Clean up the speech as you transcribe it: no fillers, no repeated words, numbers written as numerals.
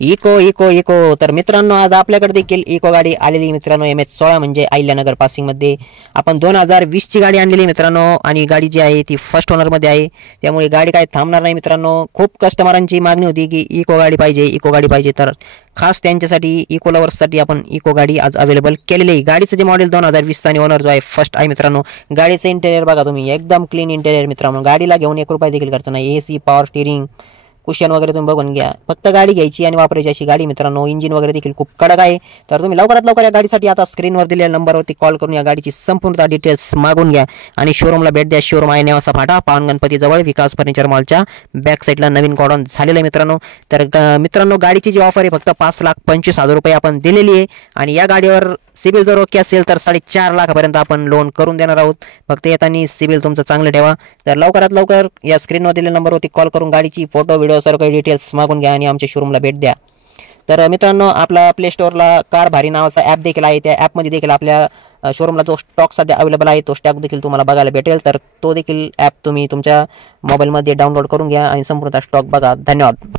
Eco eco eco तर मित्रांनो, आज आपल्याकडे देखील इको गाडी आलेली मित्रांनो, MH16 म्हणजे अहिल्यानगर पासिंगमध्ये. आपण 2020ची गाडी आणलेली मित्रांनो, आणि गाडी जी आहे ती फर्स्ट ओनरमध्ये आहे. त्यामुळे गाडी काय थांबणार नाही मित्रांनो. खूप कस्टमरांची मागणी होती की इको गाडी पाहिजे, इको गाडी पाहिजे. तर खास त्यांच्यासाठी, इको लवर्ससाठी आपण इको गाडी आज अवेलेबल केलेली आहे. गाडीचं जे मॉडेल 2020 आणि ओनर जो आहे फर्स्ट आहे मित्रांनो. गाडीचं इंटेरियर बघा तुम्ही, एकदम क्लीन इंटेरियर मित्रांनो. गाडीला घेऊन 1 रुपया देखील खर्च नाही. AC, पॉवर स्टिअरिंग, कुशन वगैरे तुम्ही बघून घ्या. फक्त गाडी घ्यायची आणि वापरायची अशी गाडी मित्रांनो. इंजिन वगैरे देखील खूप कडक आहे. तर तुम्ही लवकरात लवकर या गाडीसाठी आता स्क्रीनवर दिलेल्या नंबरवरती कॉल करून या गाडीची संपूर्ण डिटेल्स मागून घ्या आणि शोरूमला भेट द्या. शोरूम आहे नेवासा फाटा, पावन गणपती जवळ, विकास फर्निचर मॉलच्या बॅक साईडला नवीन गॉडाऊन झालेलं आहे मित्रांनो. तर मित्रांनो, गाडीची जी ऑफर आहे फक्त 5,25,000 रुपये आपण दिलेली आहे. आणि या गाडीवर सिबिल जर ओके असेल तर 4.5 लाखापर्यंत आपण लोन करून देणार आहोत. फक्त येताना सिबिल तुमचं चांगलं ठेवा. तर लवकरात लवकर या स्क्रीनवर दिलेल्या नंबरवरती कॉल करून गाडीची फोटो, व्हिडिओ, सर्व काही डिटेल्स मागून घ्या आणि आमच्या शोरूमला भेट द्या. तर मित्रांनो, आपला प्ले स्टोअरला कार भारी नावाचा ॲप देखील आहे. त्या ॲपमध्ये देखील आपल्या शोरूमला जो स्टॉक सध्या अवेलेबल आहे तो स्टॉक देखील तुम्हाला बघायला भेटेल. तर तो देखील ॲप तुम्ही तुमच्या मोबाईलमध्ये डाउनलोड करून घ्या आणि संपूर्ण स्टॉक बघा. धन्यवाद.